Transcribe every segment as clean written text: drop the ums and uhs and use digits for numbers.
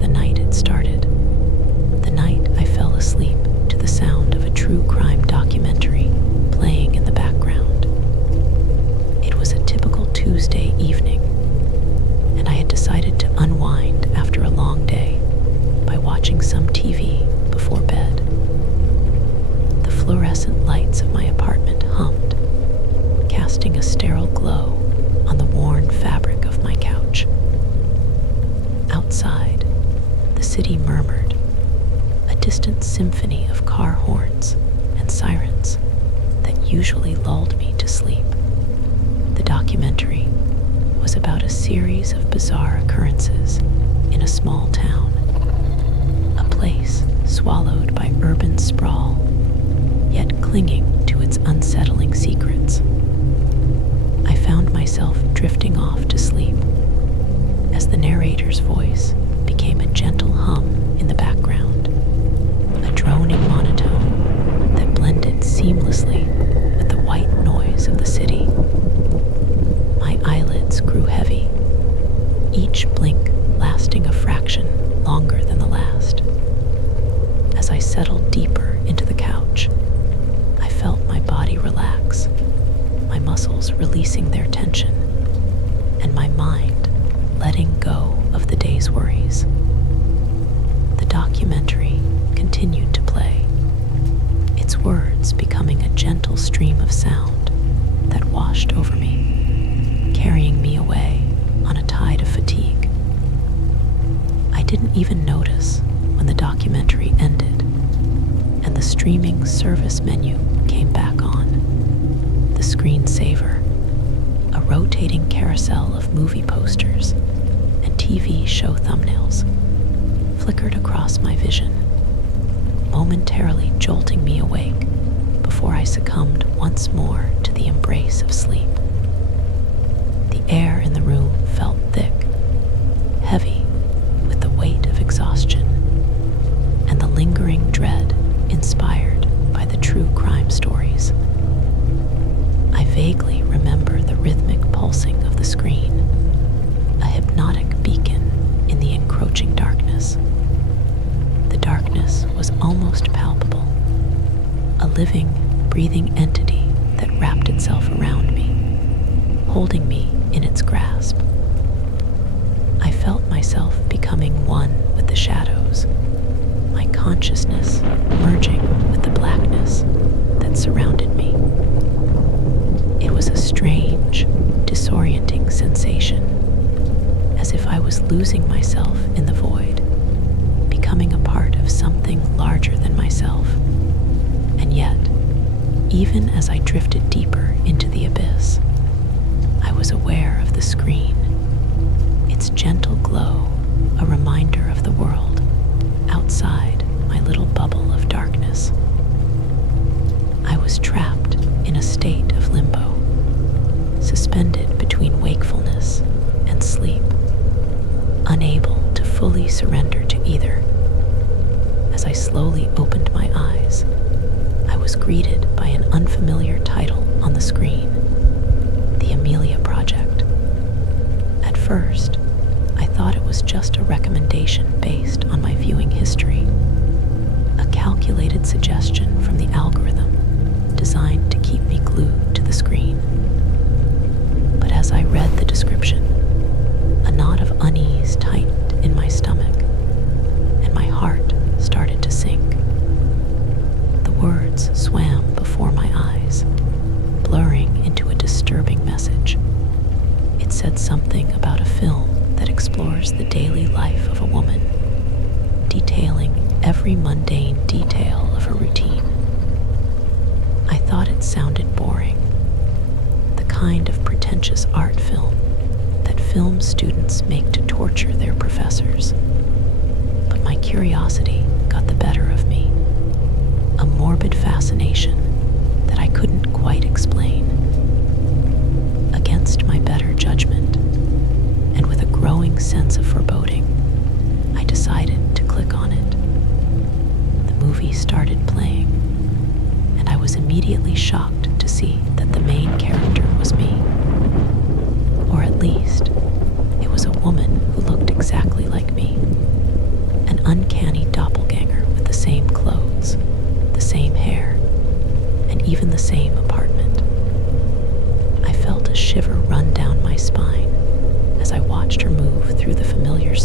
the night had started. The night I fell asleep to the sound of a true crime documentary playing in the background. It was a typical Tuesday evening, and I had decided to unwind after a long day by watching some TV before bed. The fluorescent lights of my apartment hummed, casting a sterile glow on the worn fabric of my couch. Outside, the city murmured, a distant symphony of car horns and sirens that usually lulled me to sleep. The documentary was about a series of bizarre occurrences in a small town, a place swallowed by urban sprawl, yet clinging to its unsettling secrets. I found myself drifting off to sleep as the narrator's voice became a gentle hum in the background, a droning monotone that blended seamlessly with the white noise of the city. My eyelids grew heavy, each blink lasting a fraction longer than the last. As I settled deeper into the couch, I felt my body relax, my muscles releasing their tension, and my mind letting go of the day's worries. The documentary continued to play, its words becoming a gentle stream of sound that washed over me, carrying me away on a tide of fatigue. I didn't even notice when the documentary ended and the streaming service menu came back on. The screensaver, a rotating carousel of movie posters and TV show thumbnails, flickered across my vision, momentarily jolting me awake before I succumbed once more to the embrace of sleep. The air in the room felt thick, heavy with the weight of exhaustion and the lingering dread inspired by the true crime stories. I vaguely remember the rhythmic pulsing of the screen, a hypnotic beacon in the encroaching darkness. The darkness was almost palpable, a living, breathing entity that wrapped itself around me, holding me in its grasp. I felt myself becoming one with the shadows, my consciousness merging with the blackness that surrounded me. It was a strange, disorienting sensation, as if I was losing myself in the void, becoming a part of something larger than myself. And yet, even as I drifted deeper into the abyss, I was aware of the screen, its gentle glow, a reminder of the world outside my little bubble of darkness. I was trapped in a state of limbo, suspended between wakefulness and sleep, unable to fully surrender to either. As I slowly opened my eyes, I was greeted by an unfamiliar title on the screen, The Amelia Project. At first, I thought it was just a recommendation based on my viewing history, a calculated suggestion from the algorithm designed to keep me glued to the screen. But as I read the description, a knot of unease tightened in my stomach, and my heart started to sink. The words swam before my eyes, blurring into a disturbing message. It said something about a film that explores the daily life of a woman, detailing every mundane detail of her routine. I thought it sounded boring, the kind of pretentious art film that film students make to torture their professors. But my curiosity got the better of me, a morbid fascination that I couldn't quite explain. Against my better judgment, and with a growing sense of foreboding, I decided to click on it. The movie started playing, and I was immediately shocked to see that the main character was me. Or at least, it was a woman who looked exactly like me,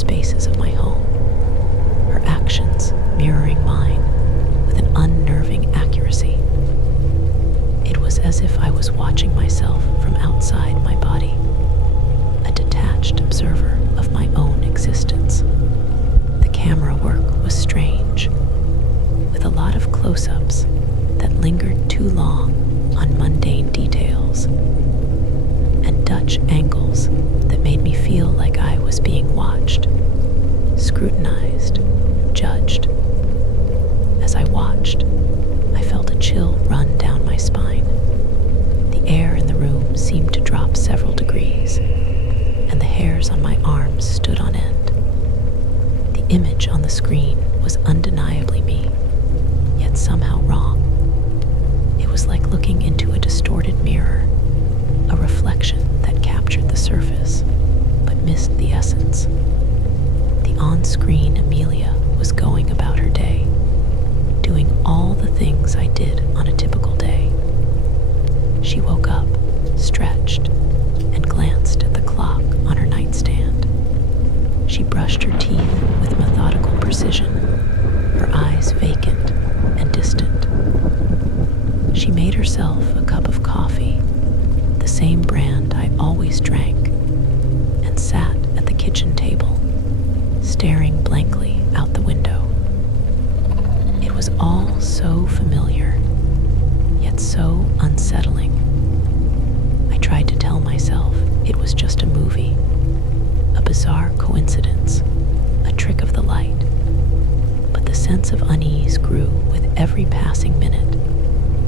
spaces of my home, her actions mirroring mine with an unnerving accuracy. It was as if I was watching myself from outside my body, a detached observer of my own existence. The camera work was strange, with a lot of close-ups that lingered too long on mundane details, and Dutch angles that made me feel like I was being watched, scrutinized, judged. As I watched, I felt a chill run down my spine. The air in the room seemed to drop several degrees, and the hairs on my arms stood on end. The image on the screen was undeniably me, yet somehow wrong. It was like looking into a distorted mirror, a reflection that captured the surface, but missed the essence. The on-screen Amelia was going about her day, doing all the things I did on a typical day. She woke up, stretched, and glanced at the clock on her nightstand. She brushed her teeth with methodical precision, her eyes vacant and distant. She made herself a cup of coffee, the same brand I always drank, and sat at the kitchen table, staring blankly out the window. It was all so familiar, yet so unsettling. I tried to tell myself it was just a movie, a bizarre coincidence, a trick of the light. But the sense of unease grew with every passing minute,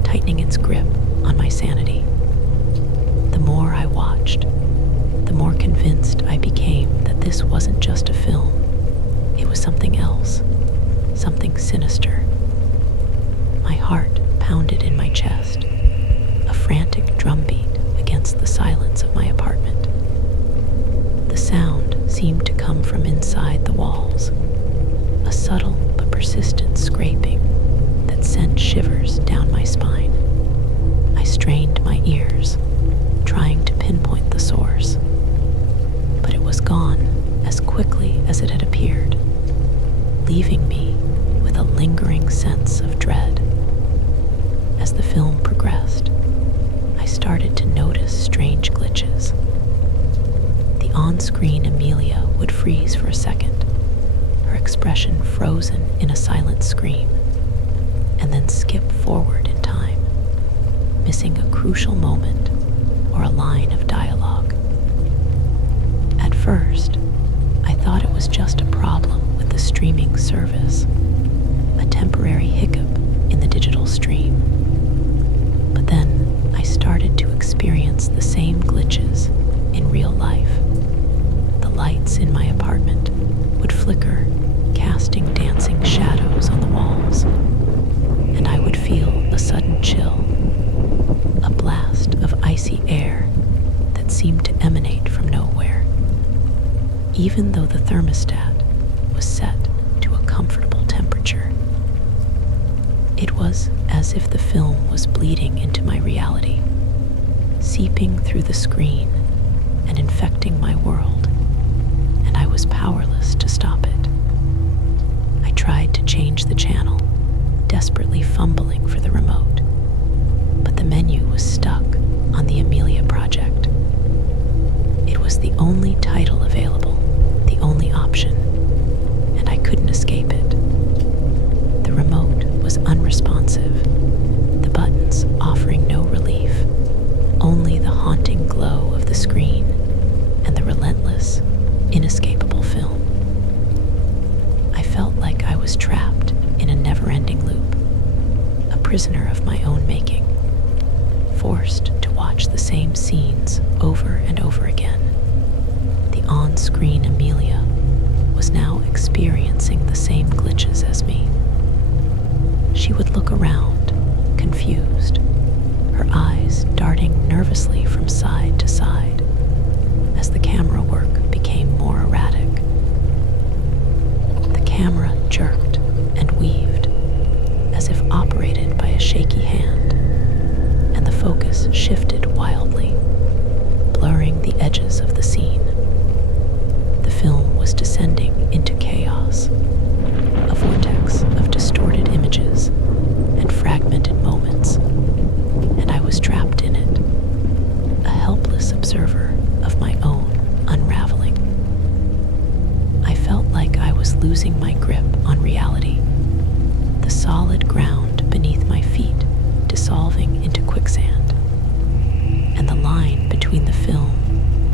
tightening its grip on my sanity. The more I watched, the more convinced I became that this wasn't just a film. It was something else, something sinister. My heart pounded in my chest, a frantic drumbeat against the silence of my apartment. The sound seemed to come from inside the walls, a subtle but persistent scraping that sent shivers down my spine. I strained my ears, trying to pinpoint the source, but it was gone as quickly as it had appeared, leaving me with a lingering sense of dread. As the film progressed, I started to notice strange glitches. The on-screen Amelia would freeze for a second, her expression frozen in a silent scream, and then skip forward in time, missing a crucial moment or a line of dialogue. At first, I thought it was just a problem with the streaming service, a temporary hiccup in the digital stream. But then I started to experience the same glitches in real life. The lights in my apartment would flicker, casting dancing shadows on the walls, and I would feel a sudden chill, a blast of icy air that seemed to emanate from nowhere, even though the thermostat was set to a comfortable temperature. It was as if the film was bleeding into my reality, seeping through the screen and infecting my world, and I was powerless to stop it. I tried to change the channel, desperately fumbling for the remote, but the menu was stuck on the Amelia Project. It was the only title available, the only option, and I couldn't escape it. The remote was unresponsive, the buttons offering no relief, only the haunting glow of the screen and the relentless, inescapable film. I felt like I was trapped in a never-ending loop, a prisoner of my own making, forced to watch the same scenes over and over again. The on-screen Amelia was now experiencing the same glitches as me. She would look around, confused, her eyes darting nervously from side to side as the camera work became more erratic. The camera jerked and weaved as if operated by a shaky hand, and the focus shifted wildly, blurring the edges of the scene. The film was descending losing my grip on reality, the solid ground beneath my feet dissolving into quicksand, and the line between the film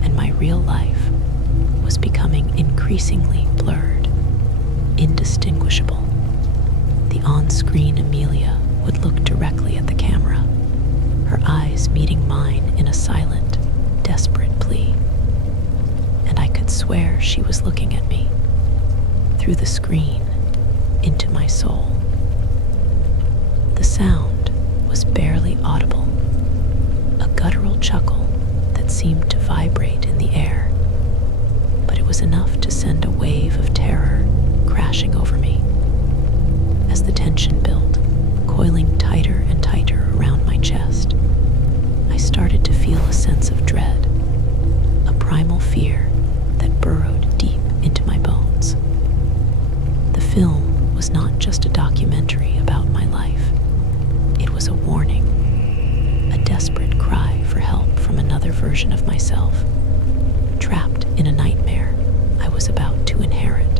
and my real life was becoming increasingly blurred, indistinguishable. The on-screen Amelia would look directly at the camera, her eyes meeting mine in a silent, desperate plea. And I could swear she was looking at me, through the screen, into my soul. The sound was barely audible, a guttural chuckle that seemed to vibrate in the air, but it was enough to send a wave of terror crashing over me. As the tension built, coiling tighter and tighter around my chest, I started to feel a sense of dread, a primal fear that burrowed deep into my bones. The film was not just a documentary about my life. It was a warning, a desperate cry for help from another version of myself, trapped in a nightmare I was about to inherit.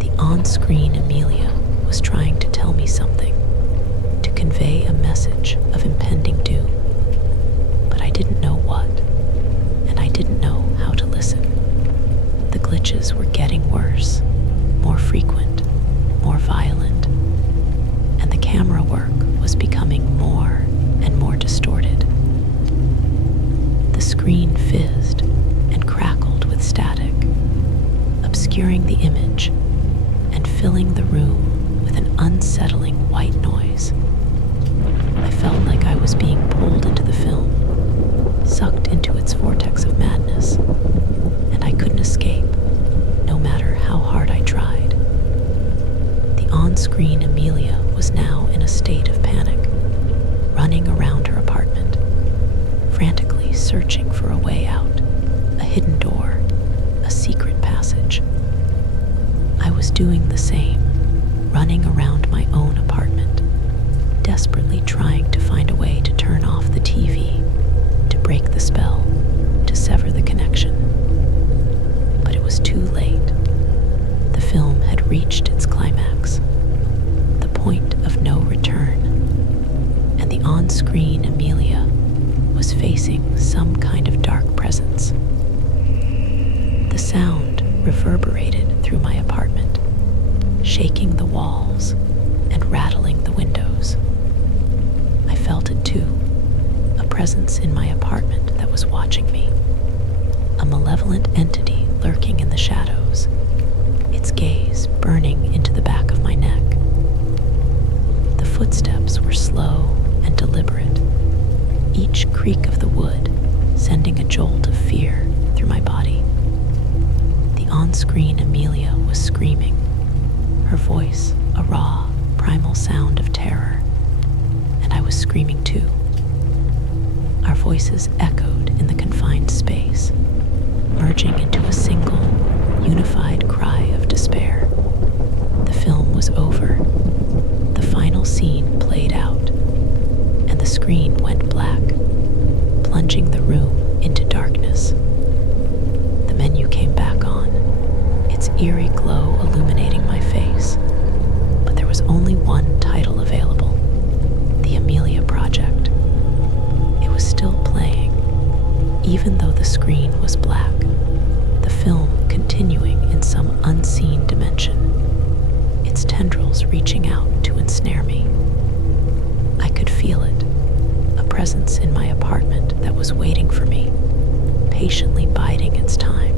The on-screen Amelia was trying to tell me something, to convey a message of impending doom, but I didn't know what, and I didn't know how to listen. The glitches were getting worse, more frequent, more violent, and the camera work was becoming more and more distorted. The screen fizzed and crackled with static, obscuring the image and filling the room with an unsettling white noise. I felt like I was being pulled into the film, sucked into its vortex of madness, and I couldn't escape, no matter how hard I tried. The on-screen Amelia was now in a state of panic, running around her apartment, frantically searching for a way out, a hidden door, a secret passage. I was doing the same, running around my own apartment, desperately trying to find a way to turn off the TV, to break the spell, to sever the connection. But it was too late. The film had reached its climax, the point of no return, and the on-screen Amelia was facing some kind of dark presence. The sound reverberated through my apartment, shaking the walls and rattling the windows. I felt it too, a presence in my apartment that was watching me, a malevolent entity lurking in the shadows, its gaze burning into the back of my neck. The footsteps were slow and deliberate, each creak of the wood sending a jolt of fear through my body. The on-screen Amelia was screaming, her voice a raw, primal sound of terror, and I was screaming too. Our voices echoed in the confined space, merging into a single, unified cry of despair. The film was over. The final scene played out, and the screen went black, plunging the room into darkness. The menu came back on, its eerie glow illuminating my face, but there was only one title available, The Amelia Project. It was still playing, even though the screen was black, the film continuing in some unseen dimension, its tendrils reaching out to ensnare me. I could feel it, a presence in my apartment that was waiting for me, patiently biding its time,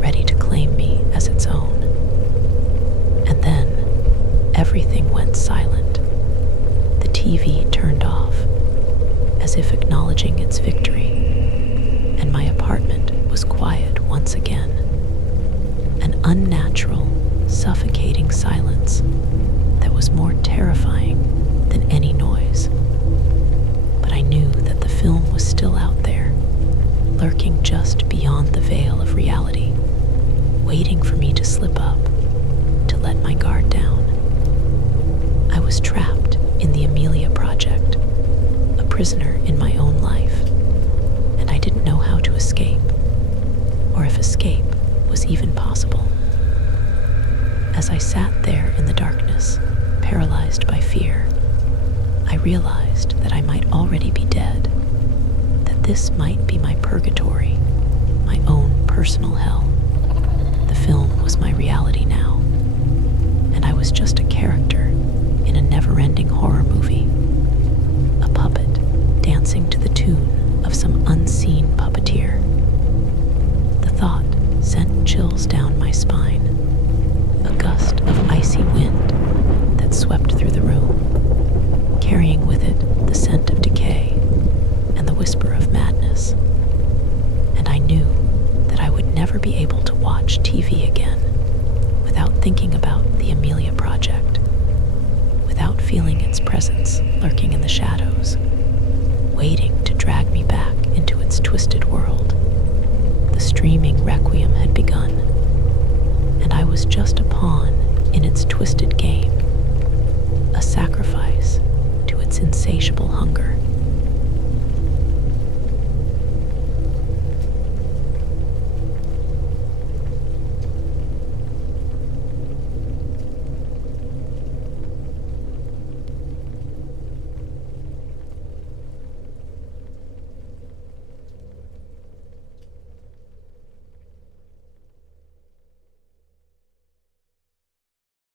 ready to claim me as its own. And then, everything went silent. The TV turned off, as if acknowledging its victory, and my apartment was quiet once again. An unnatural, suffocating silence that was more terrifying than any noise. But I knew that the film was still out there, lurking just beyond the veil of reality, waiting for me to slip up, to let my guard down. I was trapped in the Amelia Project, a prisoner in my own life, and I didn't know how to escape, or if escape was even possible. As I sat there in the darkness, paralyzed by fear, I realized that I might already be dead, that this might be my purgatory, my own personal hell. The film was my reality now, and I was just a character in a never-ending horror movie, a puppet dancing to the tune of some unseen puppeteer. The thought sent chills down my spine, a gust of icy wind that swept through the room, carrying with it the scent of decay and the whisper of madness. And I knew that I would never be able to watch TV again without thinking about the Amelia Project, without feeling its presence lurking in the shadows, waiting to drag me back into its twisted world. The streaming requiem had begun, and I was just a pawn in its twisted game, a sacrifice to its insatiable hunger.